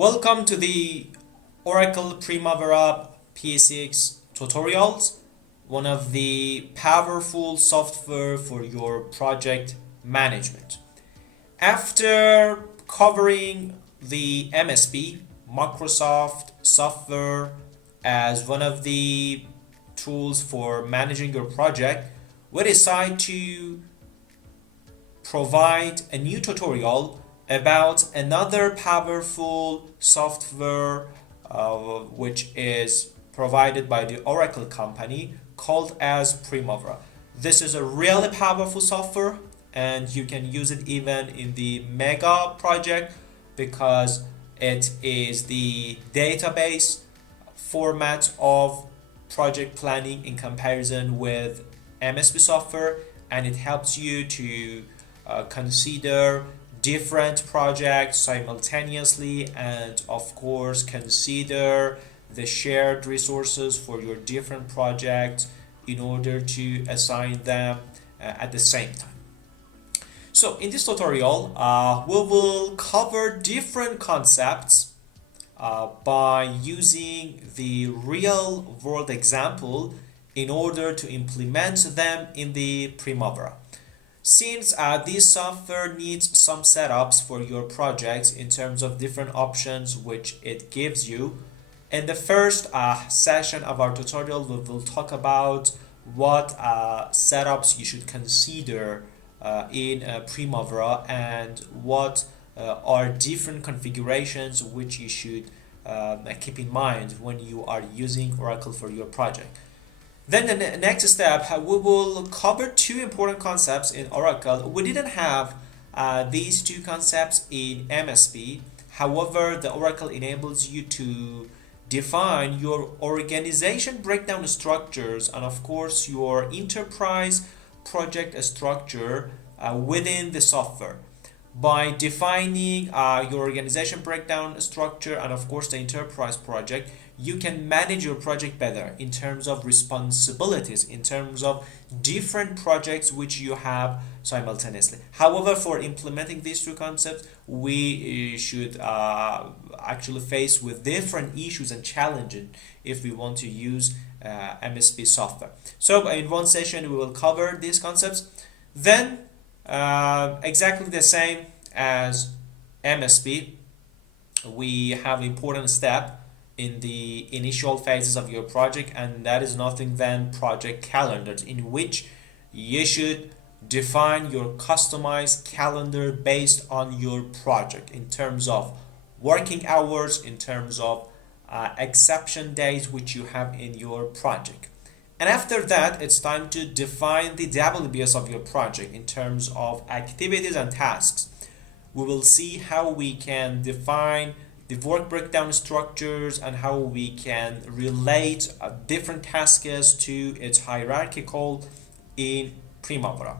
Welcome to the Oracle Primavera P6 tutorials, one of the powerful software for your project management. After covering the MSP, Microsoft software, as one of the tools for managing your project, we decide to provide a new tutorial about another powerful software which is provided by the Oracle company called as Primavera. This is a really powerful software and you can use it even in the mega project because it is the database format of project planning in comparison with MSP software, and it helps you to consider different projects simultaneously and of course consider the shared resources for your different projects in order to assign them at the same time. So in this tutorial we will cover different concepts by using the real world example in order to implement them in the Primavera. Since this software needs some setups for your projects in terms of different options which it gives you, in the first session of our tutorial we will talk about what setups you should consider in Primavera and what are different configurations which you should keep in mind when you are using Oracle for your project. Then the next step, we will cover two important concepts in Oracle. We didn't have these two concepts in MSP. However, the Oracle enables you to define your organization breakdown structures and of course your enterprise project structure within the software. By defining your organization breakdown structure and of course the enterprise project, you can manage your project better in terms of responsibilities, in terms of different projects which you have simultaneously. However, for implementing these two concepts, we should actually face with different issues and challenges if we want to use MSP software. So in one session, we will cover these concepts. Then exactly the same as MSP, we have important step in the initial phases of your project, and that is nothing than project calendars, in which you should define your customized calendar based on your project in terms of working hours, in terms of exception days which you have in your project. And after that, it's time to define the WBS of your project in terms of activities and tasks. We will see how we can define the work breakdown structures and how we can relate different tasks to its hierarchical in Primavera.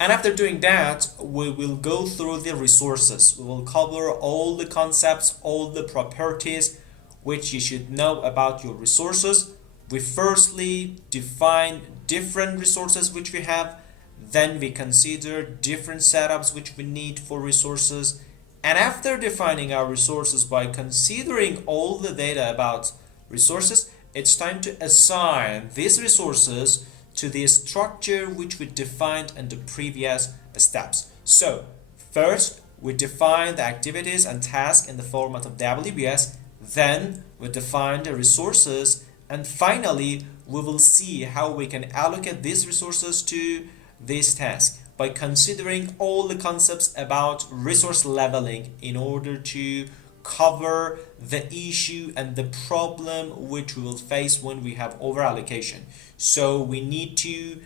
And after doing that, we will go through the resources. We will cover all the concepts, all the properties which you should know about your resources. We firstly define different resources which we have, then we consider different setups which we need for resources. And after defining our resources by considering all the data about resources, it's time to assign these resources to the structure which we defined in the previous steps. So first, we define the activities and tasks in the format of WBS, then we define the resources, and finally, we will see how we can allocate these resources to this task by considering all the concepts about resource leveling in order to cover the issue and the problem which we will face when we have over allocation. So we need to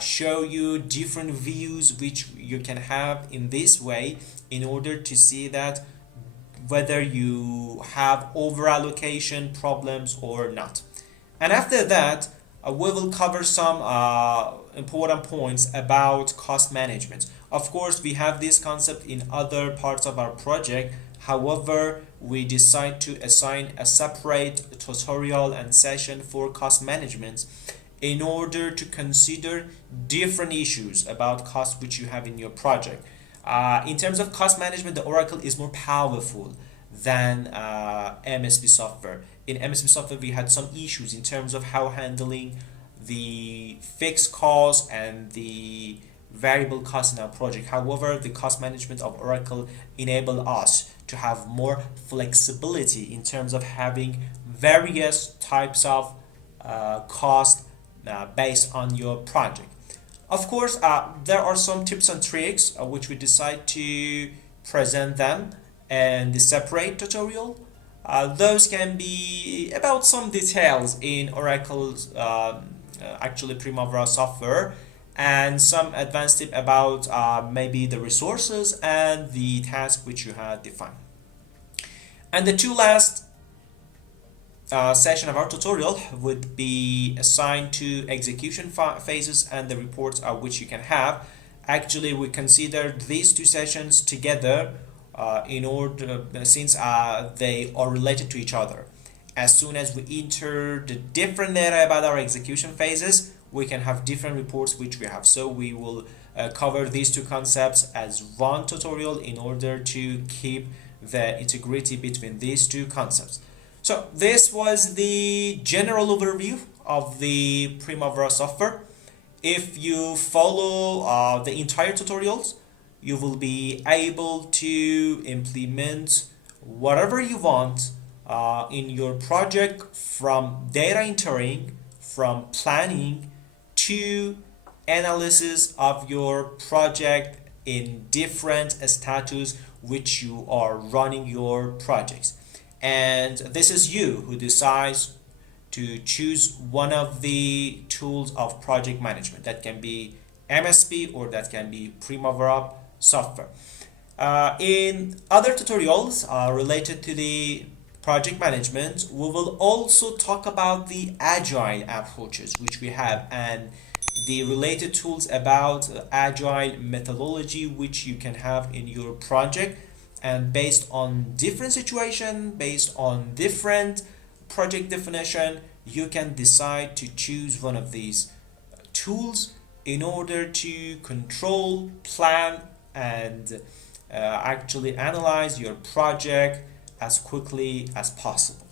show you different views which you can have in this way in order to see that whether you have over allocation problems or not. And after that, we will cover some important points about cost management. Of course, we have this concept in other parts of our project. However, we decide to assign a separate tutorial and session for cost management in order to consider different issues about cost which you have in your project. In terms of cost management, the Oracle is more powerful than MSP software. In MSP software, we had some issues in terms of how handling the fixed cost and the variable cost in our project. However, the cost management of Oracle enable us to have more flexibility in terms of having various types of cost based on your project. Of course, there are some tips and tricks which we decide to present them in the separate tutorial. Those can be about some details in Oracle's actually Primavera software, and some advanced tip about maybe the resources and the task which you had defined. And the two last session of our tutorial would be assigned to execution phases and the reports which you can have. Actually, we considered these two sessions together in order since they are related to each other. As soon as we enter the different data about our execution phases, we can have different reports which we have. So we will cover these two concepts as one tutorial in order to keep the integrity between these two concepts. So this was the general overview of the Primavera software. If you follow the entire tutorials, you will be able to implement whatever you want in your project, from data entering, from planning to analysis of your project in different status which you are running your projects. And this is you who decides to choose one of the tools of project management. That can be MSP or that can be Primavera software. In other tutorials related to the project management, we will also talk about the agile approaches which we have, and the related tools about agile methodology which you can have in your project. And based on different situation, based on different project definition, you can decide to choose one of these tools in order to control, plan, and actually analyze your project as quickly as possible.